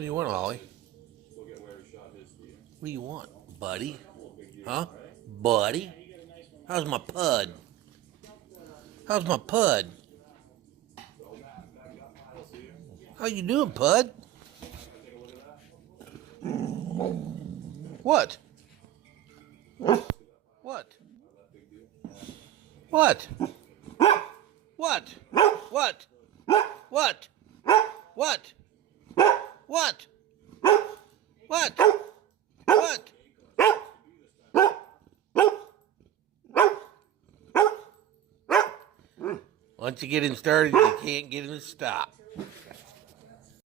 What do you want, Ollie? What do you want, buddy? Huh? Buddy? How's my pud? How's my pud? How you doing, pud? What? What? What? What? What? What? What? What? What? What? Once you get him started, you can't get him to stop.